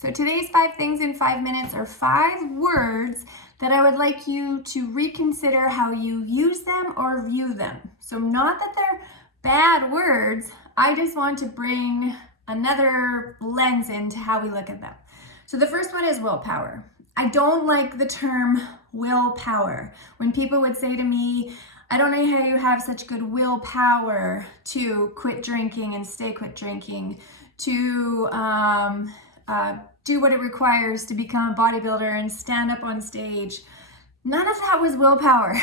So today's 5 things in 5 minutes are 5 words that I would like you to reconsider how you use them or view them. So not that they're bad words, I just want to bring another lens into how we look at them. So the first one is willpower. I don't like the term willpower. When people would say to me, I don't know how you have such good willpower to quit drinking and stay quit drinking, to do what it requires to become a bodybuilder and stand up on stage. None of that was willpower.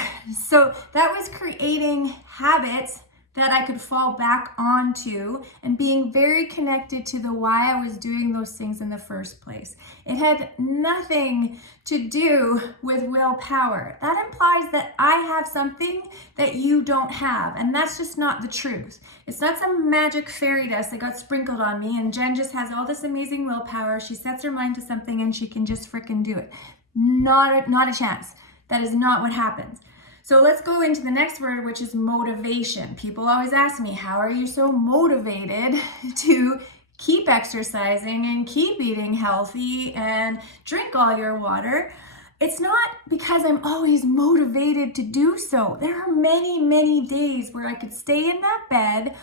So that was creating habits that I could fall back onto and being very connected to the why I was doing those things in the first place. It had nothing to do with willpower. That implies that I have something that you don't have, and that's just not the truth. It's not some magic fairy dust that got sprinkled on me and Jen just has all this amazing willpower. She sets her mind to something and she can just frickin' do it. Not a chance. That is not what happens. So let's go into the next word, which is motivation. People always ask me, how are you so motivated to keep exercising and keep eating healthy and drink all your water? It's not because I'm always motivated to do so. There are many, many days where I could stay in that bed,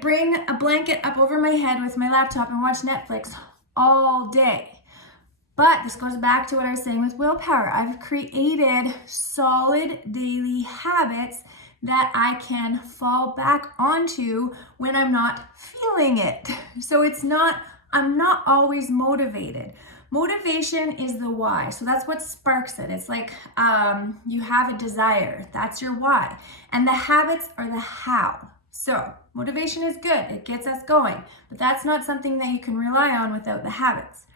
bring a blanket up over my head with my laptop and watch Netflix all day. But this goes back to what I was saying with willpower. I've created solid daily habits that I can fall back onto when I'm not feeling it. So I'm not always motivated. Motivation is the why. So that's what sparks it. It's like you have a desire. That's your why. And the habits are the how. So motivation is good. It gets us going. But that's not something that you can rely on without the habits.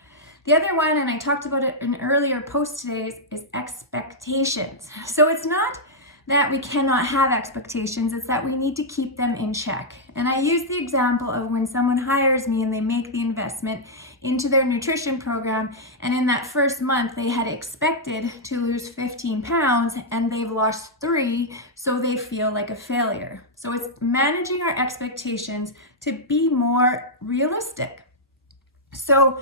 The other one, and I talked about it in an earlier post today, is expectations. So it's not that we cannot have expectations, it's that we need to keep them in check. And I use the example of when someone hires me and they make the investment into their nutrition program, and in that first month they had expected to lose 15 pounds and they've lost 3, so they feel like a failure. So it's managing our expectations to be more realistic. So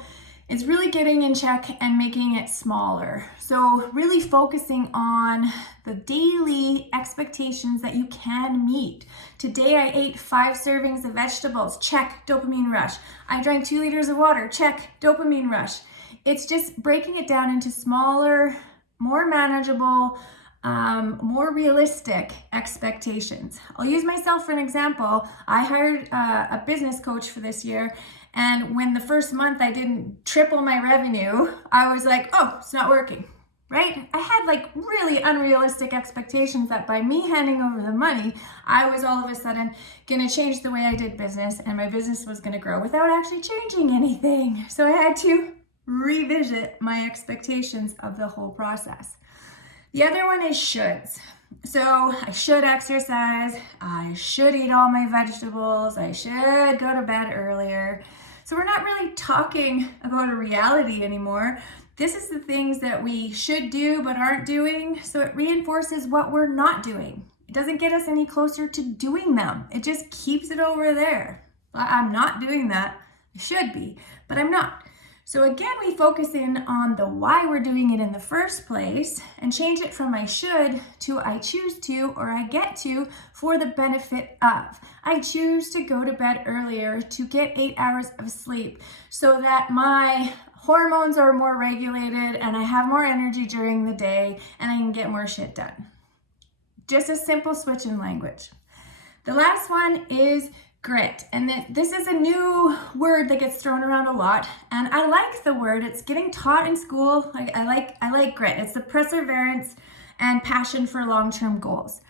it's really getting in check and making it smaller. So really focusing on the daily expectations that you can meet. Today I ate 5 servings of vegetables, check, dopamine rush. I drank 2 liters of water, check, dopamine rush. It's just breaking it down into smaller, more manageable, more realistic expectations. I'll use myself for an example. I hired a business coach for this year, and when the first month I didn't triple my revenue, I was like, oh, it's not working, right? I had like really unrealistic expectations that by me handing over the money, I was all of a sudden gonna change the way I did business and my business was gonna grow without actually changing anything. So I had to revisit my expectations of the whole process. The other one is shoulds. So I should exercise, I should eat all my vegetables, I should go to bed earlier. So we're not really talking about a reality anymore. This is the things that we should do but aren't doing, so it reinforces what we're not doing. It doesn't get us any closer to doing them. It just keeps it over there. I'm not doing that. I should be, but I'm not. So again, we focus in on the why we're doing it in the first place and change it from I should to I choose to or I get to for the benefit of. I choose to go to bed earlier to get 8 hours of sleep so that my hormones are more regulated and I have more energy during the day and I can get more shit done. Just a simple switch in language. The last one is grit, and this is a new word that gets thrown around a lot, and I like the word. It's getting taught in school. I like grit. It's the perseverance and passion for long-term goals.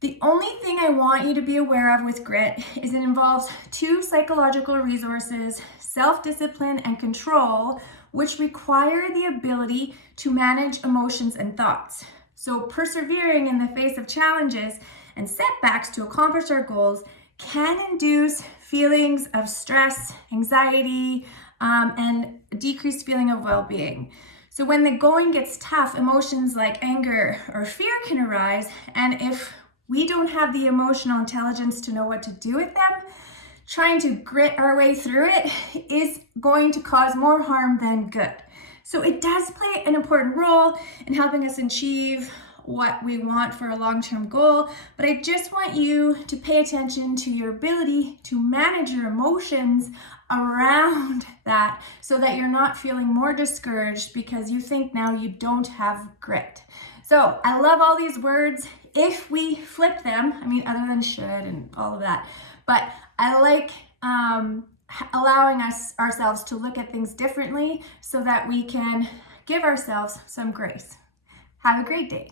The only thing I want you to be aware of with grit is it involves 2 psychological resources, self-discipline and control, which require the ability to manage emotions and thoughts. So persevering in the face of challenges and setbacks to accomplish our goals can induce feelings of stress, anxiety, and a decreased feeling of well-being. So when the going gets tough, emotions like anger or fear can arise, and if we don't have the emotional intelligence to know what to do with them, trying to grit our way through it is going to cause more harm than good. So it does play an important role in helping us achieve what we want for a long-term goal, but I just want you to pay attention to your ability to manage your emotions around that so that you're not feeling more discouraged because you think now you don't have grit. So I love all these words. If we flip them, I mean, other than should and all of that, but I like allowing ourselves to look at things differently so that we can give ourselves some grace. Have a great day.